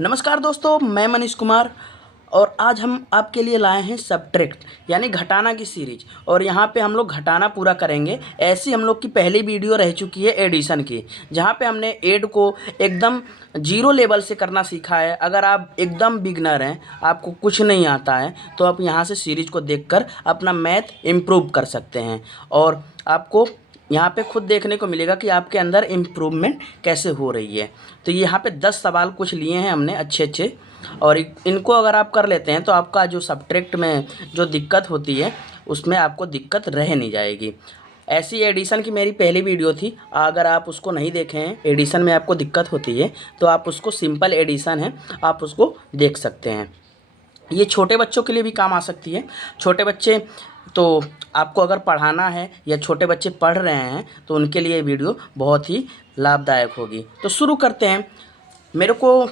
नमस्कार दोस्तों, मैं मनीष कुमार और आज हम आपके लिए लाए हैं सब्ट्रैक्ट यानी घटाना की सीरीज। और यहाँ पे हम लोग घटाना पूरा करेंगे। ऐसी हम लोग की पहली वीडियो रह चुकी है एडिशन की, जहाँ पे हमने ऐड को एकदम जीरो लेवल से करना सीखा है। अगर आप एकदम बिगनर हैं, आपको कुछ नहीं आता है, तो आप यहाँ से सीरीज को देखकर अपना मैथ इम्प्रूव कर सकते हैं। और आपको यहाँ पे खुद देखने को मिलेगा कि आपके अंदर इम्प्रूवमेंट कैसे हो रही है। तो यहाँ पे 10 सवाल कुछ लिए हैं हमने अच्छे अच्छे, और इनको अगर आप कर लेते हैं तो आपका जो सब्ट्रैक्ट में जो दिक्कत होती है उसमें आपको दिक्कत रह नहीं जाएगी। ऐसी एडिशन की मेरी पहली वीडियो थी, अगर आप उसको नहीं देखे हैं, एडिशन में आपको दिक्कत होती है तो आप उसको, सिंपल एडिशन है, आप उसको देख सकते हैं। ये छोटे बच्चों के लिए भी काम आ सकती है। छोटे बच्चे तो आपको अगर पढ़ाना है या छोटे बच्चे पढ़ रहे हैं तो उनके लिए वीडियो बहुत ही लाभदायक होगी। तो शुरू करते हैं। मेरे को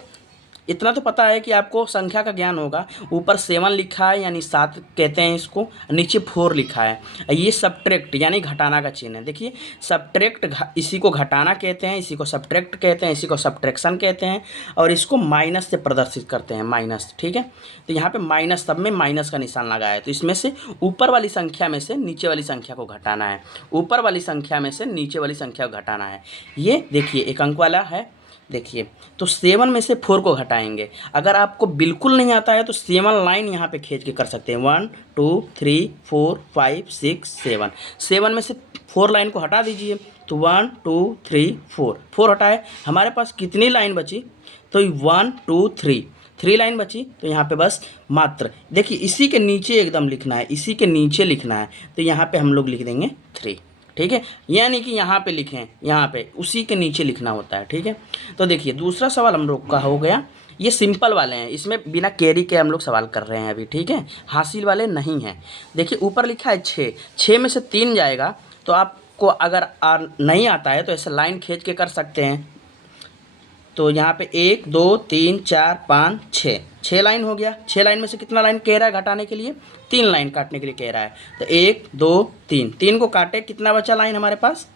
इतना तो पता है कि आपको संख्या का ज्ञान होगा। ऊपर 7 लिखा है यानी 7 कहते हैं इसको, नीचे 4 लिखा है। ये सब्ट्रैक्ट यानी घटाना का चिन्ह है। देखिए सब्ट्रैक्ट, इसी को घटाना कहते हैं, इसी को सब्ट्रैक्ट कहते हैं, इसी को सब्ट्रैक्शन कहते हैं, और इसको माइनस से प्रदर्शित करते हैं, माइनस। ठीक है, तो यहाँ पे माइनस, सब में माइनस का निशान लगा है। तो इसमें से ऊपर वाली संख्या में से नीचे वाली संख्या को घटाना है, ऊपर वाली संख्या में से नीचे वाली संख्या को घटाना है। ये देखिए एक अंक वाला है। देखिए तो 7 में से 4 को घटाएंगे। अगर आपको बिल्कुल नहीं आता है तो 7 लाइन यहाँ पे खींच के कर सकते हैं। 1 2 3 4 5 6 7। 7 में से 4 लाइन को हटा दीजिए तो 1 2 3 4 हटाए। हमारे पास कितनी लाइन बची? तो 1 2 3 लाइन बची। तो यहाँ पे बस मात्र देखिए इसी के नीचे एकदम लिखना है, इसी के नीचे लिखना है। तो यहाँ पे हम लोग लिख देंगे 3। ठीक है, यानी कि यहाँ पे लिखें, यहाँ पे उसी के नीचे लिखना होता है। ठीक है, तो देखिए दूसरा सवाल हम लोग का हो गया। ये सिंपल वाले हैं, इसमें बिना कैरी के हम लोग सवाल कर रहे हैं अभी। ठीक है, हासिल वाले नहीं हैं। देखिए ऊपर लिखा है 6 में से 3 जाएगा। तो आपको अगर नहीं आता है तो ऐसे लाइन खींच के कर सकते हैं। तो यहाँ पे 1 2 3 4 5 6 लाइन हो गया। 6 लाइन में से कितना लाइन कह रहा है घटाने के लिए? 3 लाइन काटने के लिए कह रहा है। तो 1 2 3 को काटे, कितना बचा लाइन हमारे पास?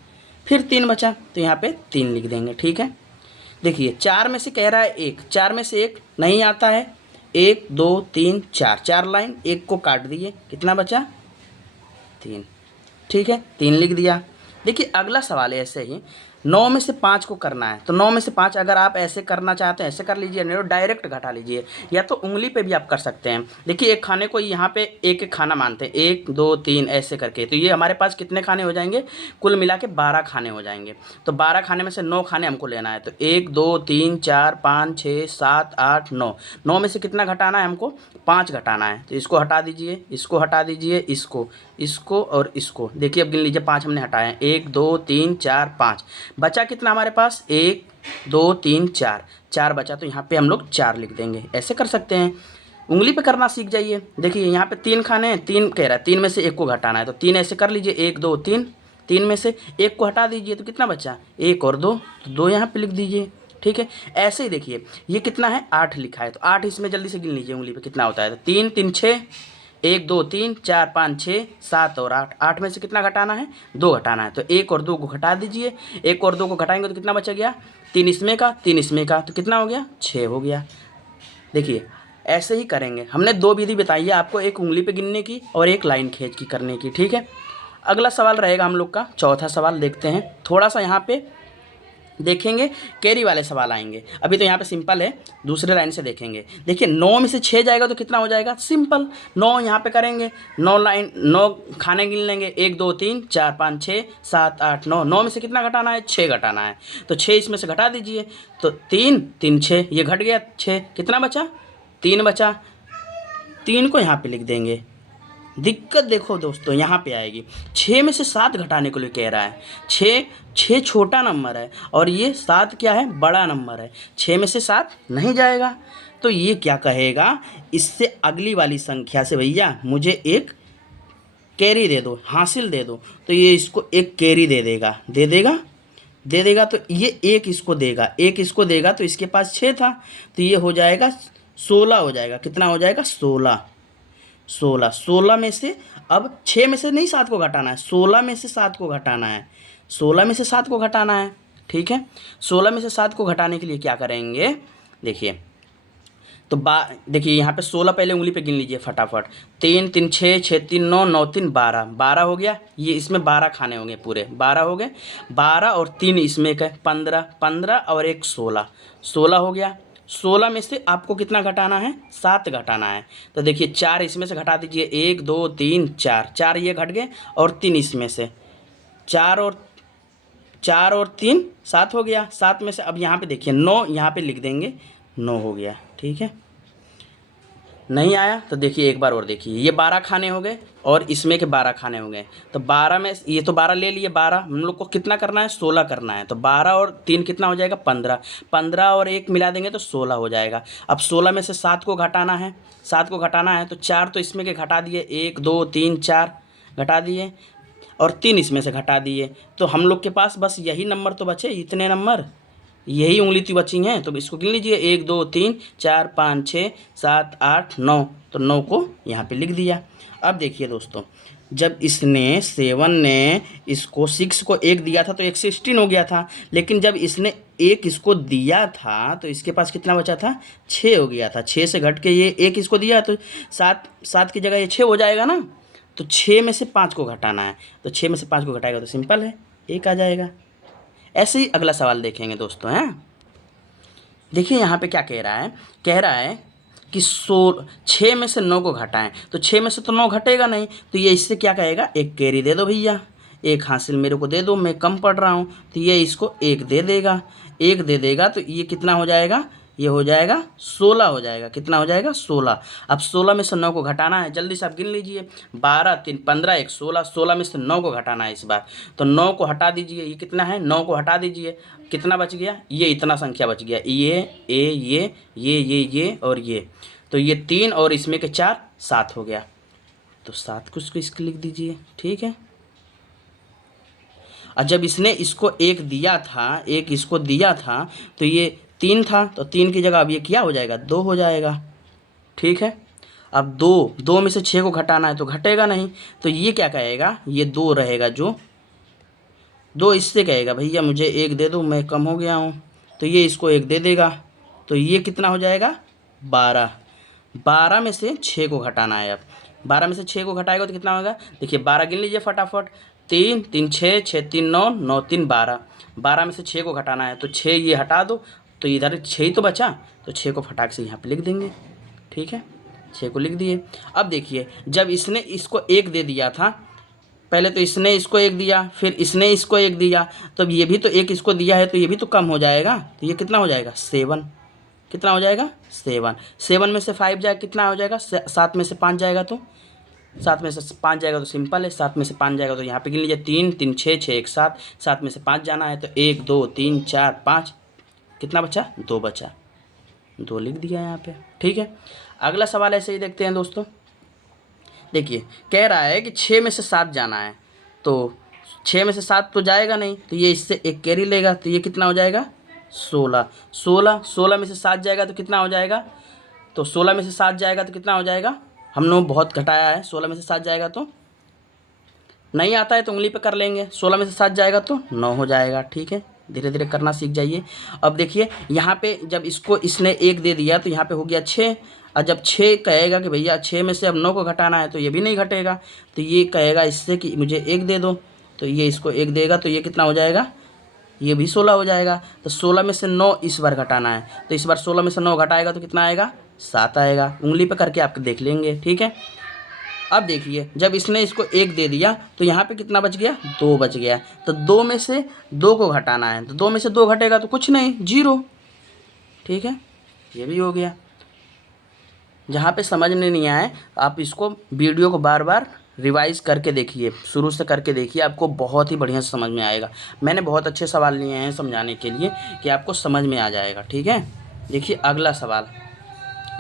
फिर 3 बचा, तो यहाँ पे 3 लिख देंगे। ठीक है, देखिए 4 में से कह रहा है 1, 4 में से 1 नहीं आता है। 1 2 3 4 लाइन, 1 को काट दिए, कितना बचा? 3। ठीक है, 3 लिख दिया। देखिए अगला सवाल है ऐसे ही, 9 में से 5 को करना है। तो 9 में से 5 अगर आप ऐसे करना चाहते हैं ऐसे कर लीजिए, नहीं तो डायरेक्ट घटा लीजिए, या तो उंगली पे भी आप कर सकते हैं। देखिए एक खाने को यहाँ पे एक एक खाना मानते हैं, 1 2 3 ऐसे करके। तो ये हमारे पास कितने खाने हो जाएंगे? कुल मिला के 12 खाने हो जाएंगे। तो 12 खाने में से 9 खाने हमको लेना है। तो 1 2 3 4 5 6 7 8 9। 9 में से कितना घटाना है हमको? 5 घटाना है। तो इसको हटा दीजिए, इसको हटा दीजिए, इसको और इसको। देखिए अब गिन लीजिए, 5 हमने हटाए हैं। 1 2 3 4 5। बचा कितना हमारे पास? 1 2 3 4 बचा। तो यहाँ पे हम लोग 4 लिख देंगे। ऐसे कर सकते हैं, उंगली पे करना सीख जाइए। देखिए यहाँ पे 3 खाने हैं, 3 कह रहा है, 3 में से 1 को घटाना है। तो 3 ऐसे कर लीजिए, 1 2 3। 3 में से 1 को हटा दीजिए तो कितना बचा? 1 और 2, तो 2 यहाँ पे लिख दीजिए। ठीक है, ऐसे ही देखिए ये कितना है? 8 लिखा है। तो 8 इसमें जल्दी से गिन लीजिए उंगली पे कितना होता है। तो 3 3 6, 1 2 3 4 5 6 7 और 8। 8 में से कितना घटाना है? 2 घटाना है। तो 1 और 2 को घटा दीजिए। 1 और 2 को घटाएंगे तो कितना बचा गया? 3 इसमें का, 3 इसमें का, तो कितना हो गया? 6 हो गया। देखिए ऐसे ही करेंगे। हमने 2 विधि बताई है आपको, एक उंगली पे गिनने की और एक लाइन खींच की करने की। ठीक है, अगला सवाल रहेगा हम लोग का चौथा सवाल। देखते हैं, थोड़ा सा यहाँ पे देखेंगे, कैरी वाले सवाल आएंगे। अभी तो यहाँ पे सिंपल है, दूसरे लाइन से देखेंगे। देखिए 9 में से 6 जाएगा तो कितना हो जाएगा? सिंपल, 9 यहाँ पे करेंगे, 9 लाइन, 9 खाने गिन लेंगे, 1 2 3 4 5 6 7 8 9। 9 में से कितना घटाना है? 6 घटाना है। तो 6 इसमें से घटा दीजिए। तो 3 3 6, ये घट गया 6, कितना बचा? 3 बचा। 3 को यहाँ पे लिख देंगे। दिक्कत देखो दोस्तों यहाँ पे आएगी, 6 में से 7 घटाने को लिए कह रहा है। 6 छोटा नंबर है और ये 7 क्या है? बड़ा नंबर है। 6 में से 7 नहीं जाएगा। तो ये क्या कहेगा? इससे अगली वाली संख्या से भैया मुझे एक कैरी दे दो, हासिल दे दो। तो ये इसको एक कैरी दे देगा। तो ये एक इसको देगा, एक इसको देगा। तो इसके पास 6 था, तो ये हो जाएगा 16 हो जाएगा। कितना हो जाएगा? 16 में से अब 6 में से नहीं 7 को घटाना है, 16 में से 7 को घटाना है। 16 में से 7 को घटाना है। ठीक है, 16 में से 7 को घटाने के लिए क्या करेंगे? देखिए तो देखिए यहाँ पे 16 पहले उंगली पे गिन लीजिए फटाफट। 3 3 6 6 3 9 9 3 12, 12 हो गया। ये इसमें 12 खाने होंगे पूरे, 12 हो गए। 12 और 3 इसमें एक है 15, 15 और एक 16, 16 हो गया। 16 में से आपको कितना घटाना है? 7 घटाना है। तो देखिए 4 इसमें से घटा दीजिए, 1 2 3 4, 4 ये घट गए और 3 इसमें से, 4 और 3 7 हो गया। 7 में से अब यहाँ पे देखिए 9 यहाँ पे लिख देंगे, 9 हो गया। ठीक है, नहीं आया तो देखिए एक बार और देखिए, ये 12 खाने हो गए और इसमें के 12 खाने हो गए। तो 12 में ये तो 12 ले लिए, 12 हम लोग को कितना करना है? 16 करना है। तो 12 और 3 कितना हो जाएगा? 15, 15 और 1 मिला देंगे तो 16 हो जाएगा। अब 16 में से 7 को घटाना है, 7 को घटाना है तो 4 तो इसमें के घटा दिए, 1 2 3 4 घटा दिए और 3 इसमें से घटा दिए। तो हम लोग के पास बस यही नंबर तो बचे, इतने नंबर, यही उंगली तो बची हैं। तो इसको गिन लीजिए, 1 2 3 4 5 6 7 8 9, तो 9 को यहाँ पे लिख दिया। अब देखिए दोस्तों, जब इसने 7 ने इसको 6 को 1 दिया था तो 1 16 हो गया था, लेकिन जब इसने 1 इसको दिया था तो इसके पास कितना बचा था? 6 हो गया था। 6 से घट के ये 1 इसको दिया तो 7 की जगह ये 6 हो जाएगा ना। तो 6 में से 5 को घटाना है, तो 6 में से 5 को घटाएगा तो सिंपल है, 1 आ जाएगा। ऐसे ही अगला सवाल देखेंगे दोस्तों। हैं, देखिए यहाँ पे क्या कह रहा है? कह रहा है कि 6 में से 9 को घटाएं। तो 6 में से तो 9 घटेगा नहीं, तो ये इससे क्या कहेगा? एक कैरी दे दो भैया, एक हासिल मेरे को दे दो, मैं कम पढ़ रहा हूँ। तो ये इसको 1 दे देगा, 1 दे देगा तो ये कितना हो जाएगा? ये हो जाएगा 16 हो जाएगा। कितना हो जाएगा? 16। अब 16 में से 9 को घटाना है, जल्दी से आप गिन लीजिए। 12 3 15 1 16, 16 में से 9 को घटाना है इस बार। तो 9 को हटा दीजिए, ये कितना है? 9 को हटा दीजिए, कितना बच गया? ये इतना संख्या बच गया, ये और ये। तो ये 3 और इसमें के 4, 7 हो गया। तो 7 को इसको लिख दीजिए। ठीक है, और जब इसने इसको 1 दिया था, 1 इसको दिया था तो ये 3 था, तो 3 की जगह अब ये क्या हो जाएगा? 2 हो जाएगा। ठीक है, अब 2 में से 6 को घटाना है तो घटेगा नहीं, तो ये क्या कहेगा? ये 2 रहेगा, जो 2 इससे कहेगा भैया मुझे 1 दे दो, मैं कम हो गया हूँ। तो ये इसको 1 दे देगा, तो ये कितना हो जाएगा? 12। 12 में से 6 को घटाना है। अब 12 में से 6 को घटाएगा तो कितना होगा? देखिए 12 गिन लीजिए फटाफट। 3 3 6 6 3 9 9 3 12, 12 में से 6 को घटाना है तो 6 ये हटा दो, तो इधर 6 ही तो बचा, तो 6 को फटाक से यहाँ पे लिख देंगे। ठीक है, 6 को लिख दिए। अब देखिए, जब इसने इसको 1 दे दिया था, पहले तो इसने इसको 1 दिया, फिर इसने इसको 1 दिया, तो ये भी तो 1 इसको दिया है, तो ये भी तो कम हो जाएगा। तो ये कितना हो जाएगा? 7। कितना हो जाएगा? 7। 7 में से 5 जाएगा, कितना हो जाएगा? 7 में से 5 जाएगा तो 7 में से 5 जाएगा तो सिंपल है, 7 में से 5 जाएगा तो यहाँ पे गिन लीजिए, 3 3 6 6 1 7, 7 में से 5 जाना है तो 1 2 3 4 5, कितना बचा? 2 बचा, 2 लिख दिया यहाँ पे। ठीक है, अगला सवाल ऐसे ही देखते हैं दोस्तों। देखिए कह रहा है कि 6 में से 7 जाना है, तो 6 में से 7 तो जाएगा नहीं, तो ये इससे एक कैरी लेगा, तो ये कितना हो जाएगा? 16। 16 में से 7 जाएगा तो कितना हो जाएगा? तो 16 में से 7 जाएगा तो कितना हो जाएगा? हम लोग बहुत घटाया है, 16 में से 7 जाएगा तो नहीं आता है तो उंगली पे कर लेंगे। 16 में से 7 जाएगा तो 9 हो जाएगा। ठीक है, धीरे धीरे करना सीख जाइए। अब देखिए यहाँ पे जब इसको इसने 1 दे दिया तो यहाँ पे हो गया 6, और जब 6 कहेगा कि भैया 6 में से अब 9 को घटाना है तो ये भी नहीं घटेगा, तो ये कहेगा इससे कि मुझे 1 दे दो, तो ये इसको 1 देगा, तो ये कितना हो जाएगा? ये भी 16 हो जाएगा। तो 16 में से 9 इस बार घटाना है, तो इस बार 16 में से 9 घटाएगा तो कितना आएगा? 7 आएगा। उंगली पे करके आप देख लेंगे। ठीक है, अब देखिए जब इसने इसको 1 दे दिया तो यहाँ पे कितना बच गया? 2 बच गया। तो 2 में से 2 को घटाना है, तो 2 में से 2 घटेगा तो कुछ नहीं, 0। ठीक है, ये भी हो गया। जहाँ पे समझ में नहीं आए आप इसको वीडियो को बार बार रिवाइज करके देखिए, शुरू से करके देखिए, आपको बहुत ही बढ़िया से समझ में आएगा। मैंने बहुत अच्छे सवाल लिए हैं समझाने के लिए कि आपको समझ में आ जाएगा। ठीक है, देखिए अगला सवाल,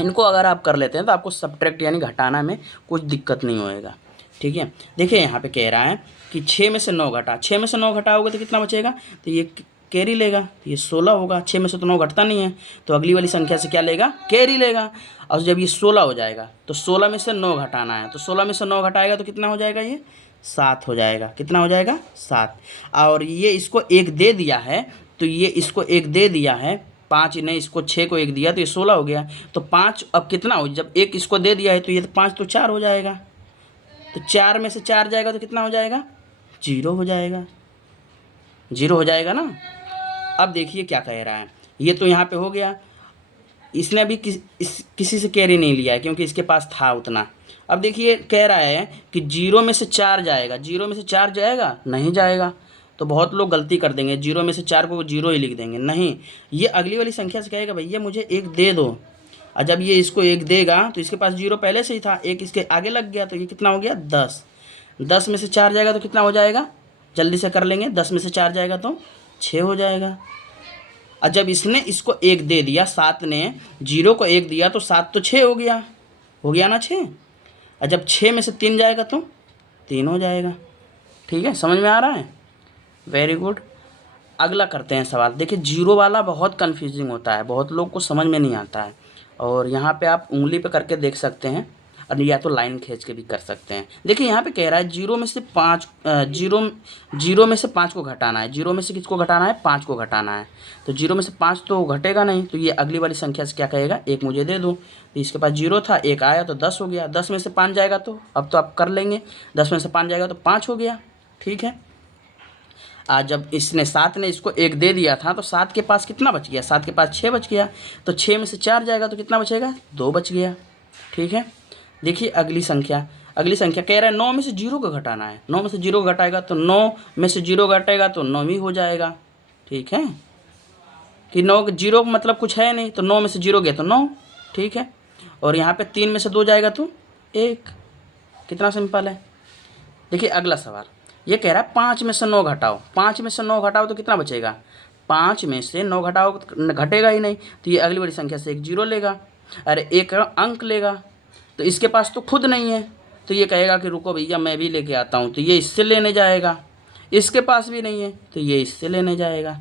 इनको अगर आप कर लेते हैं तो आपको सब्ट्रैक्ट यानी घटाना में कुछ दिक्कत नहीं होएगा। ठीक है, देखिए यहाँ पे कह रहा है कि 6 में से 9 घटा, 6 में से 9 घटाओगे तो कितना बचेगा? तो ये कैरी लेगा, ये 16 होगा। 6 में से तो 9 घटता नहीं है, तो अगली वाली संख्या से क्या लेगा? कैरी लेगा। और जब ये 16 हो जाएगा तो 16 में से 9 घटाना है, तो 16 में से 9 घटाएगा तो कितना हो जाएगा? ये 7 हो जाएगा। कितना हो जाएगा? 7। और ये इसको 1 दे दिया है, तो ये इसको 1 दे दिया है 5 ने इसको 6 को 1 दिया तो ये 16 हो गया। तो 5 अब कितना हो, जब 1 इसको दे दिया है तो ये 5 तो 4 हो जाएगा। तो 4 में से 4 जाएगा तो कितना हो जाएगा, 0 हो जाएगा, 0 हो जाएगा ना। अब देखिए क्या कह रहा है, ये तो यहाँ पे हो गया, इसने अभी किसी से कैरी नहीं लिया है क्योंकि इसके पास था उतना। अब देखिए कह रहा है कि 0 में से 4 जाएगा, 0 में से 4 जाएगा, नहीं जाएगा। तो बहुत लोग गलती कर देंगे, 0 में से 4 को 0 ही लिख देंगे, नहीं, ये अगली वाली संख्या से कहेगा भैया मुझे 1 दे दो। और जब ये इसको 1 देगा तो इसके पास 0 पहले से ही था, 1 इसके आगे लग गया, तो ये कितना हो गया, 10। 10 में से 4 जाएगा तो कितना हो जाएगा, जल्दी से कर लेंगे, 10 में से 4 जाएगा तो 6 हो जाएगा। और जब इसने इसको 1 दे दिया, 7 ने 0 को 1 दिया तो 7 तो 6 हो गया ना 6। और जब 6 में से 3 जाएगा तो 3 हो जाएगा। ठीक है, समझ में आ रहा है, वेरी गुड। अगला करते हैं सवाल। देखिए 0 वाला बहुत कन्फ्यूजिंग होता है, बहुत लोग को समझ में नहीं आता है। और यहाँ पे आप उंगली पे करके देख सकते हैं और या तो लाइन खींच के भी कर सकते हैं। देखिए यहाँ पे कह रहा है 0 में से 5 0 में से 5 को घटाना है। 0 में से किसको घटाना है, 5 को घटाना है। तो 0 में से 5 तो घटेगा नहीं, तो ये अगली वाली संख्या से क्या कहेगा, 1 मुझे दे दो। तो इसके पास 0 था, 1 आया तो 10 हो गया। 10 में से 5 जाएगा तो अब तो आप कर लेंगे, 10 में से 5 जाएगा तो 5 हो गया। ठीक है, आज जब इसने 7 ने इसको 1 दे दिया था तो 7 के पास कितना बच गया, 7 के पास 6 बच गया। तो 6 में से 4 जाएगा तो कितना बचेगा, 2 बच गया। ठीक है, देखिए अगली संख्या कह रहा है 9 में से 0 को घटाना है। 9 में से 0 घटाएगा तो 9 में से 0 घटेगा तो 9 ही हो जाएगा। ठीक है, कि 9 0 मतलब कुछ है नहीं, तो 9 में से 0 गया तो 9। ठीक है, और यहाँ पे 3 में से 2 जाएगा तो 1। कितना सिंपल है। देखिए अगला सवाल, ये कह रहा है 5 में से 9 घटाओ। 5 में से 9 घटाओ तो कितना बचेगा, 5 में से 9 घटाओ, घटेगा ही नहीं, तो ये अगली वाली संख्या से एक 0 लेगा, अरे एक अंक लेगा। तो इसके पास तो खुद नहीं है, तो ये कहेगा कि रुको भैया मैं भी लेके आता हूँ, तो ये इससे लेने जाएगा। इसके पास भी नहीं है तो ये इससे लेने जाएगा,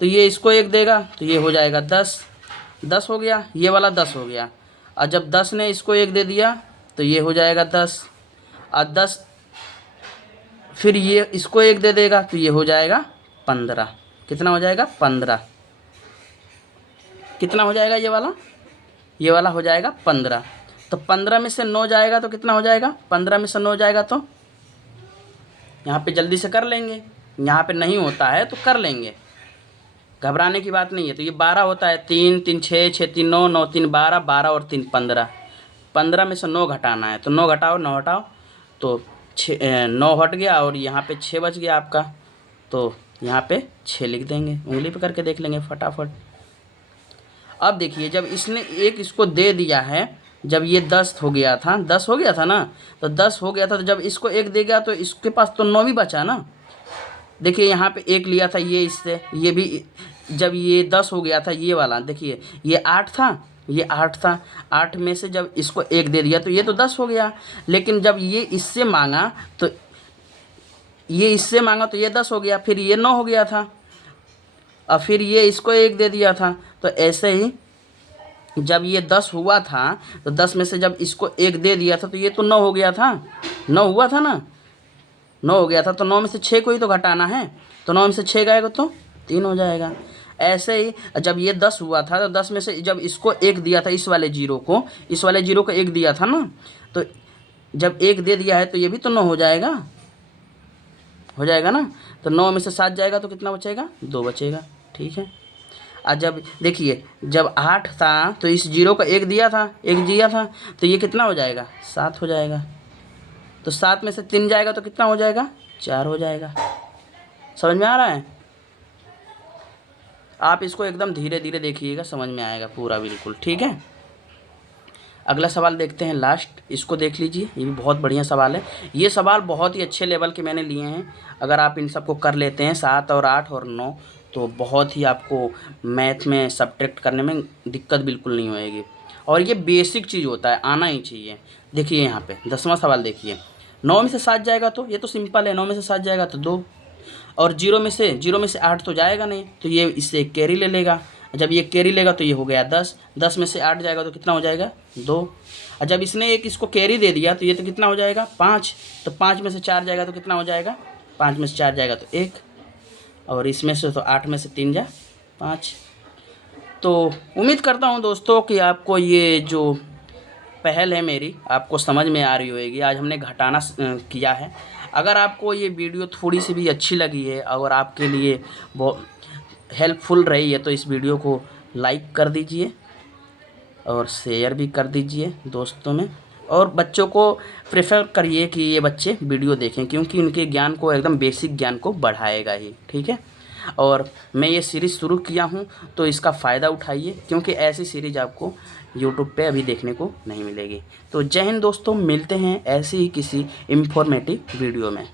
तो ये इसको 1 देगा तो ये हो जाएगा 10 हो गया, ये वाला 10 हो गया। और जब 10 ने इसको 1 दे दिया तो ये हो जाएगा 10, और 10 फिर ये इसको 1 दे देगा तो ये हो जाएगा 15। कितना हो जाएगा, 15। कितना हो जाएगा, ये वाला हो जाएगा 15। तो 15 में से 9 जाएगा तो कितना हो जाएगा, 15 में से 9 जाएगा तो यहाँ पे जल्दी से कर लेंगे, यहाँ पे नहीं होता है तो कर लेंगे, घबराने की बात नहीं है। तो ये 12 होता है, 3 3 6 6 3 9 9 3 12 12 और 3 15। 15 में से 9 घटाना है, तो 9 घटाओ 9 हटाओ तो 9 हट गया, और यहाँ पे 6 बच गया आपका, तो यहाँ पे 6 लिख देंगे। उंगली पे करके देख लेंगे फटाफट। अब देखिए जब इसने एक इसको दे दिया है, जब ये 10 हो गया था, 10 हो गया था ना, तो 10 हो गया था, तो जब इसको 1 दे गया तो इसके पास तो 9 भी बचा ना। देखिए यहाँ पे 1 लिया था ये इससे, ये भी जब ये 10 हो गया था, ये वाला देखिए ये 8 था, ये 8 था, 8 में से जब इसको 1 दे दिया तो ये तो 10 हो गया। लेकिन जब ये इससे मांगा तो ये 10 हो गया, फिर ये 9 हो गया था, और फिर ये इसको 1 दे दिया था। तो ऐसे ही जब ये 10 हुआ था तो 10 में से जब इसको 1 दे दिया था तो ये तो 9 हो गया था, 9 हुआ था ना, 9 हो गया था। तो 9 में से 6 को ही तो घटाना है, तो 9 में से 6 गएगा तो 3 हो जाएगा। ऐसे ही जब ये 10 हुआ था तो 10 में से जब इसको 1 दिया था, इस वाले जीरो को 1 दिया था ना, तो जब 1 दे दिया है तो ये भी तो 9 हो जाएगा ना। तो 9 में से 7 जाएगा तो कितना बचेगा, 2 बचेगा। ठीक है, और जब देखिए जब 8 था तो इस जीरो को 1 दिया था, 1 दिया था, तो ये कितना हो जाएगा, 7 हो जाएगा। तो 7 में से 3 जाएगा तो कितना हो जाएगा, 4 हो जाएगा। समझ में आ रहा है। आप इसको एकदम धीरे धीरे देखिएगा, समझ में आएगा पूरा बिल्कुल। ठीक है, अगला सवाल देखते हैं, लास्ट इसको देख लीजिए, ये भी बहुत बढ़िया सवाल है। ये सवाल बहुत ही अच्छे लेवल के मैंने लिए हैं। अगर आप इन सबको कर लेते हैं 7 और 8 और 9, तो बहुत ही आपको मैथ में सब्ट्रैक्ट करने में दिक्कत बिल्कुल नहीं होएगी। और ये बेसिक चीज़ होता है, आना ही चाहिए। देखिए यहाँ पे 10वां सवाल देखिए, 9 में से 7 जाएगा तो ये तो सिंपल है, 9 में से 7 जाएगा तो 2, और 0 में से 8 तो जाएगा नहीं, तो ये इससे एक कैरी ले लेगा। जब ये कैरी लेगा तो ये हो गया 10, 10 में से 8 जाएगा तो कितना हो जाएगा, 2। और जब इसने एक इसको कैरी दे दिया तो ये तो कितना हो जाएगा, 5। तो 5 में से 4 जाएगा तो कितना हो जाएगा, 5 में से 4 जाएगा तो 1, और इसमें से तो 8 में से 3 जा 5। तो उम्मीद करता हूँ दोस्तों कि आपको ये जो पहल है मेरी आपको समझ में आ रही होगी। आज हमने घटाना किया है। अगर आपको ये वीडियो थोड़ी सी भी अच्छी लगी है और आपके लिए बहुत हेल्पफुल रही है तो इस वीडियो को लाइक कर दीजिए और शेयर भी कर दीजिए दोस्तों में, और बच्चों को प्रेफर करिए कि ये बच्चे वीडियो देखें, क्योंकि उनके ज्ञान को एकदम बेसिक ज्ञान को बढ़ाएगा ही। ठीक है, और मैं ये सीरीज़ शुरू किया हूँ तो इसका फ़ायदा उठाइए, क्योंकि ऐसी सीरीज़ आपको यूट्यूब पे अभी देखने को नहीं मिलेगी। तो जय हिंद दोस्तों, मिलते हैं ऐसी ही किसी इन्फॉर्मेटिव वीडियो में।